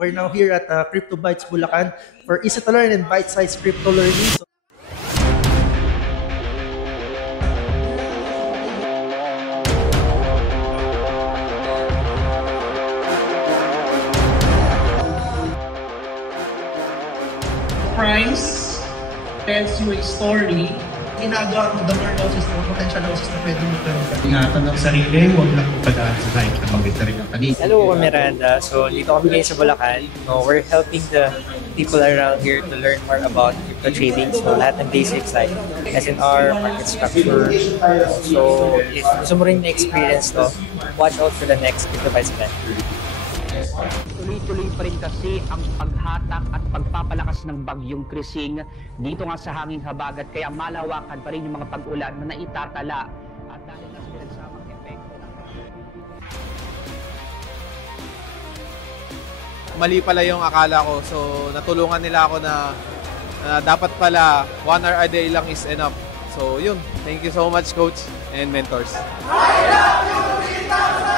we're now here at Crypto Bytes Bulacan for easy to learn and bite-sized crypto learning. So, Price tells you a story. ginagawa mo the more losses mo, potential losses na pwede mo pero Ingatan ng sarili, huwag lang padaan sa like na mag-ita rin ang kanina. Hello, ako Miranda. So, dito kami ngayon sa Bulacan. We're helping the people around here to learn more about crypto trading. So, lahat ng basics like SNR, market structure. So, if gusto mo rin na-experience to, watch out for the next Crypto Bytes event. Tuloy-tuloy pa rin kasi ang paghatak at pagpapalakas ng bagyong Krising dito nga sa hanging habagat, kaya malawakan pa rin yung mga pag-ulan na naitatala at dahil na sa pinagsamang epekto. Mali pala yung akala ko, so natulungan nila ako na dapat pala 1 hour a day lang is enough. So yun, thank you so much coach and mentors. I love you,